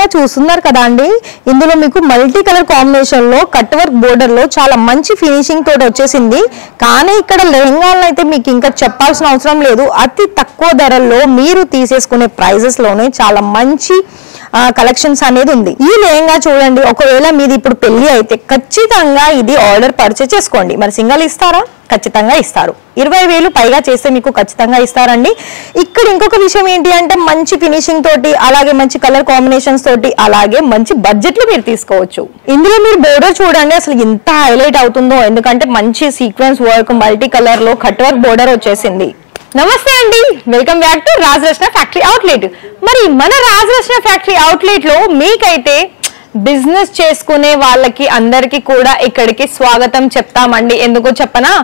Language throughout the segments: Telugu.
లెహంగా చూస్తున్నారు కదా అండి. ఇందులో మీకు మల్టీ కలర్ కాంబినేషన్ లో కట్ వర్క్ బోర్డర్ లో చాలా మంచి ఫినిషింగ్ తోటి వచ్చేసింది. కానీ ఇక్కడ లెహంగాలను అయితే మీకు ఇంకా చెప్పాల్సిన అవసరం లేదు. అతి తక్కువ ధరల్లో మీరు తీసేసుకునే ప్రైజెస్ లోనే చాలా మంచి కలెక్షన్స్ అనేది ఉంది. ఈ లెహంగా చూడండి, ఒకవేళ మీది ఇప్పుడు పెళ్లి అయితే ఖచ్చితంగా ఇది ఆర్డర్ పర్చేస్ చేసుకోండి. మరి సింగల్ ఇస్తారా? ఖచ్చితంగా ఇస్తారు. 20,000 పైగా చేస్తే మీకు ఖచ్చితంగా ఇస్తారండి. ఇక్కడ ఇంకొక విషయం ఏంటి అంటే మంచి ఫినిషింగ్ తోటి, అలాగే మంచి కలర్ కాంబినేషన్స్ తోటి, అలాగే మంచి బడ్జెట్ లో మీరు తీసుకోవచ్చు. ఇందులో మీరు బోర్డర్ చూడండి అసలు ఎంత హైలైట్ అవుతుందో, ఎందుకంటే మంచి సీక్వెన్స్ వర్క్ మల్టీ కలర్ లో కట్ వర్క్ బోర్డర్ వచ్చేసింది. నమస్తే అండి, welcome back to Rajaratna factory outlet. మరి మన రాజరత్న ఫ్యాక్టరీ అవుట్లెట్ లో మీకైతే బిజినెస్ చేసుకునే వాళ్ళకి అందరికి కూడా ఇక్కడికి స్వాగతం చెప్తామండి. ఎందుకో చెప్పనా,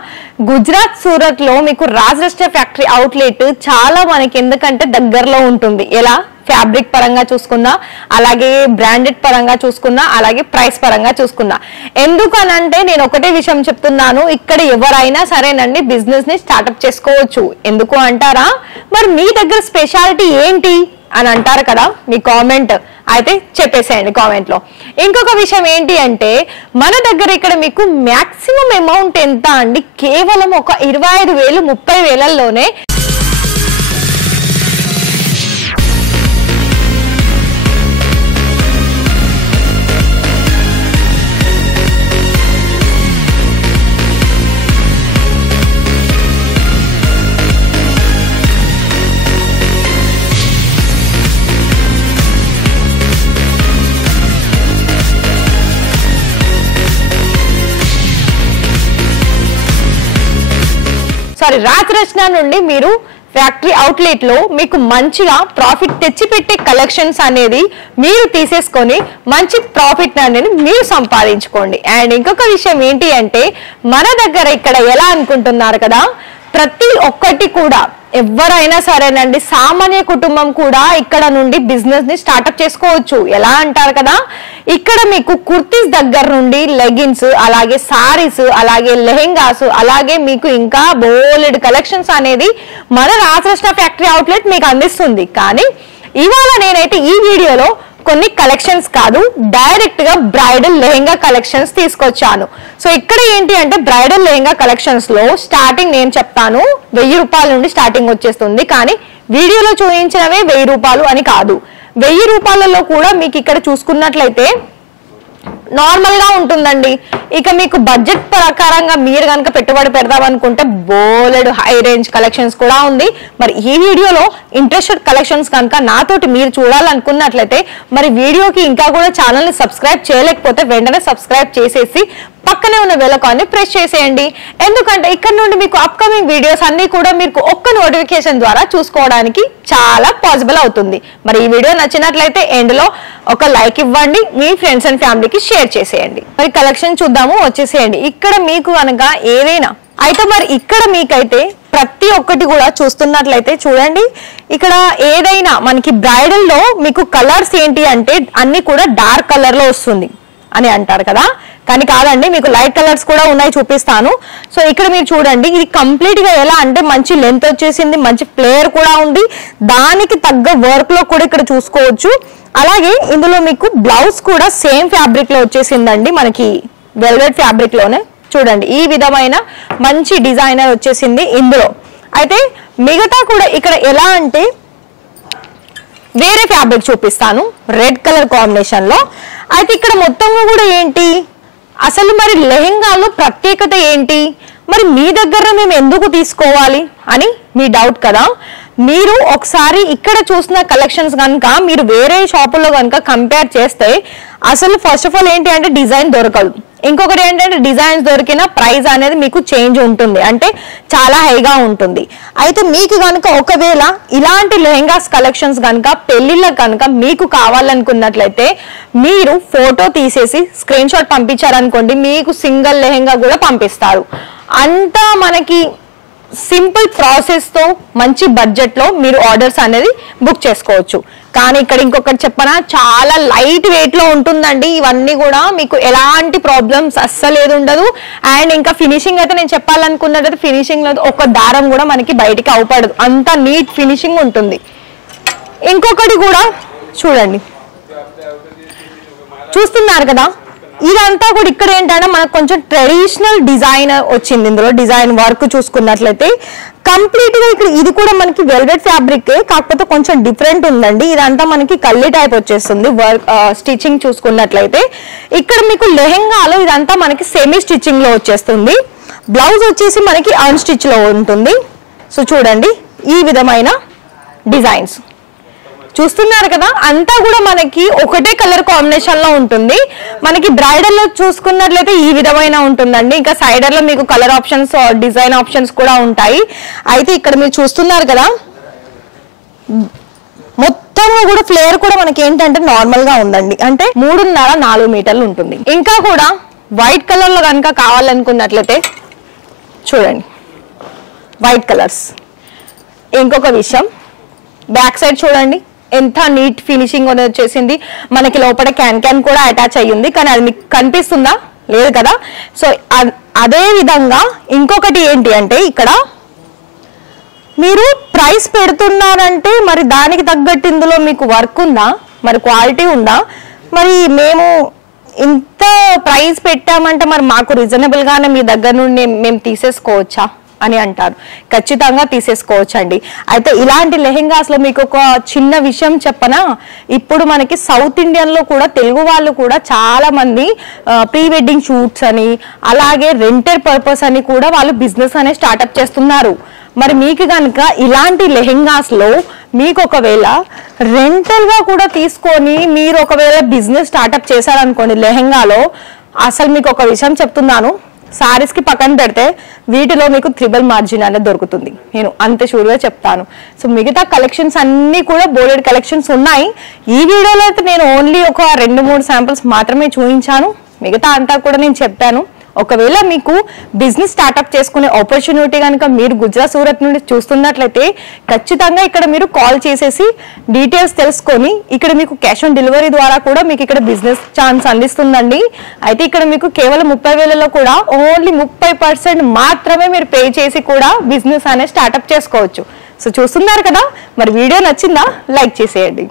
గుజరాత్ సూరత్ లో మీకు రాజరత్న ఫ్యాక్టరీ అవుట్లెట్ చాలా మనకి ఎందుకంటే దగ్గరలో ఉంటుంది. ఎలా ఫ్యాబ్రిక్ పరంగా చూసుకున్నా, అలాగే బ్రాండెడ్ పరంగా చూసుకున్నా, అలాగే ప్రైస్ పరంగా చూసుకున్నా. ఎందుకనంటే నేను ఒకటే విషయం చెప్తున్నాను, ఇక్కడ ఎవరైనా సరేనండి బిజినెస్ ని స్టార్ట్అప్ చేసుకోవచ్చు. ఎందుకు అంటారా, మరి మీ దగ్గర స్పెషాలిటీ ఏంటి అని అంటారు కదా, మీ కామెంట్ అయితే చెప్పేసేయండి కామెంట్ లో. ఇంకొక విషయం ఏంటి అంటే మన దగ్గర ఇక్కడ మీకు మాక్సిమం అమౌంట్ ఎంత అండి, కేవలం ఒక 25,000 30,000లోనే రాజరత్న నుండి మీరు ఫ్యాక్టరీ అవుట్లెట్ లో మీకు మంచిగా ప్రాఫిట్ తెచ్చిపెట్టే కలెక్షన్స్ అనేది మీరు తీసేసుకొని మంచి ప్రాఫిట్ అనేది మీరు సంపాదించుకోండి. అండ్ ఇంకొక విషయం ఏంటి అంటే మన దగ్గర ఇక్కడ ఎలా అనుకుంటున్నారు కదా, ప్రతి ఒక్కటి కూడా ఎవరైనా సరేనండి సామాన్య కుటుంబం కూడా ఇక్కడ నుండి బిజినెస్ ని స్టార్ట్అప్ చేసుకోవచ్చు. ఎలా అంటారు కదా, ఇక్కడ మీకు కుర్తీస్ దగ్గర నుండి లెగిన్స్, అలాగే సారీస్, అలాగే లెహెంగాస్, అలాగే మీకు ఇంకా బోలెడ్ కలెక్షన్స్ అనేది మన రాజరత్న ఫ్యాక్టరీ అవుట్లెట్ మీకు అందిస్తుంది. కానీ ఇవాళ నేనైతే ఈ వీడియోలో కొన్ని కలెక్షన్స్ కాదు, డైరెక్ట్ గా బ్రైడల్ లెహెంగా కలెక్షన్స్ తీసుకొచ్చాను. సో ఇక్కడ ఏంటి అంటే బ్రైడల్ లెహెంగా కలెక్షన్స్ లో స్టార్టింగ్ నేను చెప్తాను 1000 రూపాయల నుండి స్టార్టింగ్ వచ్చేస్తుంది. కానీ వీడియోలో చూపించినవే 1000 రూపాయలు అని కాదు, 1000 రూపాయలలో కూడా మీకు ఇక్కడ చూసుకున్నట్లయితే నార్మల్ గా ఉంటుందండి. ఇక మీకు బడ్జెట్ ప్రకారంగా మీరు కనుక పెట్టుబడి పెడదాం అనుకుంటే బోలెడ్ హై రేంజ్ కలెక్షన్స్ కూడా ఉంది. మరి ఈ వీడియోలో ఇంట్రెస్టెడ్ కలెక్షన్స్ కనుక నాతోటి మీరు చూడాలనుకున్నట్లయితే మరి వీడియోకి ఇంకా కూడా ఛానల్ ని సబ్స్క్రైబ్ చేయలేకపోతే వెంటనే సబ్స్క్రైబ్ చేసేసి పక్కనే ఉన్న బెల్ ఐకాన్ ని ప్రెస్ చేసేయండి. ఎందుకంటే ఇక్కడ నుండి మీకు అప్కమింగ్ వీడియోస్ అన్ని కూడా మీకు ఒక్క నోటిఫికేషన్ ద్వారా చూసుకోవడానికి చాలా పాసిబుల్ అవుతుంది. మరి ఈ వీడియో నచ్చినట్లయితే ఎండ్ లో ఒక లైక్ ఇవ్వండి, మీ ఫ్రెండ్స్ అండ్ ఫ్యామిలీకి షేర్ చేసేయండి. మరి కలెక్షన్ చూద్దాము, వచ్చేసేయండి. ఇక్కడ మీకు కనుక ఏదైనా అయితే మరి ఇక్కడ మీకైతే ప్రతి ఒక్కటి కూడా చూస్తున్నట్లయితే చూడండి, ఇక్కడ ఏదైనా మనకి బ్రైడల్ లో మీకు కలర్స్ ఏంటి అంటే అన్ని కూడా డార్క్ కలర్ లో వస్తుంది అని అంటారు కదా, కానీ కాదండి, మీకు లైట్ కలర్స్ కూడా ఉన్నాయి, చూపిస్తాను. సో ఇక్కడ మీరు చూడండి, ఇది కంప్లీట్ గా ఎలా అంటే మంచి లెంత్ వచ్చేసింది, మంచి ఫ్లేయర్ కూడా ఉంది, దానికి తగ్గ వర్క్ లో కూడా ఇక్కడ చూసుకోవచ్చు. అలాగే ఇందులో మీకు బ్లౌజ్ కూడా సేమ్ ఫ్యాబ్రిక్ లో వచ్చేసిందండి, మనకి వెల్వెట్ ఫ్యాబ్రిక్ లోనే చూడండి ఈ విధమైన మంచి డిజైనర్ వచ్చేసింది ఇందులో. అయితే మిగతా కూడా ఇక్కడ ఎలా అంటే వేరే ఫ్యాబ్రిక్ చూపిస్తాను రెడ్ కలర్ కాంబినేషన్ లో. అయితే ఇక్కడ మొత్తంగా కూడా ఏంటి అసలు మరి లెహెంగాలో ప్రత్యేకత ఏంటి, మరి మీ దగ్గర మేము ఎందుకు తీసుకోవాలి అని మీ డౌట్ కదా. మీరు ఒకసారి ఇక్కడ చూసిన కలెక్షన్స్ కనుక మీరు వేరే షాపుల్లో కనుక కంపేర్ చేస్తే అసలు ఫస్ట్ ఆఫ్ ఆల్ ఏంటి అంటే డిజైన్ దొరకదు, ఇంకొకటి ఏంటంటే డిజైన్స్ దొరికిన ప్రైస్ అనేది మీకు చేంజ్ ఉంటుంది, అంటే చాలా హైగా ఉంటుంది. అయితే మీకు కనుక ఒకవేళ ఇలాంటి లెహెంగాస్ కలెక్షన్స్ కనుక పెళ్లిళ్ళకి కనుక మీకు కావాలనుకున్నట్లయితే మీరు ఫోటో తీసేసి స్క్రీన్ షాట్ పంపించారనుకోండి, మీకు సింగిల్ లెహెంగా కూడా పంపిస్తారు. అంతా మనకి సింపుల్ ప్రాసెస్ తో మంచి బడ్జెట్ లో మీరు ఆర్డర్స్ అనేది బుక్ చేసుకోవచ్చు. కానీ ఇక్కడ ఇంకొకటి చెప్పనా, చాలా లైట్ వెయిట్ లో ఉంటుందండి. ఇవన్నీ కూడా మీకు ఎలాంటి ప్రాబ్లమ్స్ అస్సలు ఏది ఉండదు. అండ్ ఇంకా ఫినిషింగ్ అయితే నేను చెప్పాలనుకున్నట్టు ఫినిషింగ్ లో ఒక దారం కూడా మనకి బయటికి అవపడదు, అంత నీట్ ఫినిషింగ్ ఉంటుంది. ఇంకొకటి కూడా చూడండి, చూస్తున్నారు కదా, ఇదంతా కూడా ఇక్కడ ఏంటంటే మనకు కొంచెం ట్రెడిషనల్ డిజైన్ వచ్చింది. ఇందులో డిజైన్ వర్క్ చూసుకున్నట్లయితే కంప్లీట్ గా ఇక్కడ ఇది కూడా మనకి వెల్వెట్ ఫ్యాబ్రిక్, కాకపోతే కొంచెం డిఫరెంట్ ఉందండి. ఇదంతా మనకి కల్లి టైప్ వచ్చేస్తుంది. వర్క్ స్టిచ్చింగ్ చూసుకున్నట్లయితే ఇక్కడ మీకు లెహెంగాలో ఇదంతా మనకి సెమీ స్టిచ్చింగ్ లో వచ్చేస్తుంది. బ్లౌజ్ వచ్చేసి మనకి అన్ స్టిచ్ లో ఉంటుంది. సో చూడండి ఈ విధమైన డిజైన్స్ చూస్తున్నారు కదా, అంతా కూడా మనకి ఒకటే కలర్ కాంబినేషన్ లో ఉంటుంది. మనకి బ్రైడల్ లో చూసుకున్నట్లయితే ఈ విధమైన ఉంటుందండి. ఇంకా సైడర్ లో మీకు కలర్ ఆప్షన్స్, డిజైన్ ఆప్షన్స్ కూడా ఉంటాయి. అయితే ఇక్కడ మీరు చూస్తున్నారు కదా, మొత్తం కూడా ఫ్లేర్ కూడా మనకి ఏంటంటే నార్మల్ గా ఉందండి. అంటే 3.5-4 మీటర్లు ఉంటుంది. ఇంకా కూడా వైట్ కలర్ లో కనుక కావాలనుకున్నట్లయితే చూడండి వైట్ కలర్స్. ఇంకొక విషయం, బ్యాక్ సైడ్ చూడండి ఎంత నీట్ ఫినిషింగ్ అనేది వచ్చేసింది. మనకి లోపల క్యాన్ కూడా అటాచ్ అయ్యింది, కానీ అది మీకు కనిపిస్తుందా? లేదు కదా. సో అదే విధంగా ఇంకొకటి ఏంటి అంటే ఇక్కడ మీరు ప్రైస్ పెడుతున్నారంటే మరి దానికి తగ్గట్టు ఇందులో మీకు వర్క్ ఉందా, మరి క్వాలిటీ ఉందా? మరి మేము ఇంత ప్రైస్ పెట్టామంటే మరి మాకు రీజనబుల్ గానే మీ దగ్గర నుండి మేము తీసేసుకోవచ్చా అని అంటారు. ఖచ్చితంగా తీసేసుకోవచ్చండి. అయితే ఇలాంటి లెహెంగాస్ లో మీకు ఒక చిన్న విషయం చెప్పనా, ఇప్పుడు మనకి సౌత్ ఇండియన్ లో కూడా తెలుగు వాళ్ళు కూడా చాలా మంది ప్రీ వెడ్డింగ్ షూట్స్ అని అలాగే రెంటెడ్ పర్పస్ అని కూడా వాళ్ళు బిజినెస్ అనే స్టార్ట్అప్ చేస్తున్నారు. మరి మీకు కనుక ఇలాంటి లెహెంగాస్ లో మీకు ఒకవేళ రెంటల్ గా కూడా తీసుకొని మీరు ఒకవేళ బిజినెస్ స్టార్ట్అప్ చేశారనుకోండి లెహెంగాలో, అసలు మీకు ఒక విషయం చెప్తున్నాను, సారీస్ కి పక్కన పెడితే వీటిలో మీకు 3 మార్జిన్ అనేది దొరుకుతుంది. నేను అంత షూర్ గా చెప్తాను. సో మిగతా కలెక్షన్స్ అన్ని కూడా బోల్డెడ్ కలెక్షన్స్ ఉన్నాయి. ఈ వీడియోలో అయితే నేను ఓన్లీ ఒక 2-3 శాంపిల్స్ మాత్రమే చూపించాను. మిగతా అంతా కూడా నేను చెప్పాను. ఒకవేళ మీకు బిజినెస్ స్టార్ట్అప్ చేసుకునే ఆపర్చునిటీ కనుక మీరు గుజరాత్ సూరత్ నుండి చూస్తున్నట్లయితే ఖచ్చితంగా ఇక్కడ మీరు కాల్ చేసేసి డీటెయిల్స్ తెలుసుకొని ఇక్కడ మీకు క్యాష్ ఆన్ డెలివరీ ద్వారా కూడా మీకు ఇక్కడ బిజినెస్ ఛాన్స్ అందిస్తుందండి. అయితే ఇక్కడ మీకు కేవలం 30,000లో కూడా ఓన్లీ 30% మాత్రమే మీరు పే చేసి కూడా బిజినెస్ అనేది స్టార్ట్అప్ చేసుకోవచ్చు. సో చూస్తున్నారు కదా, మరి వీడియో నచ్చిందా? లైక్ చేసేయండి.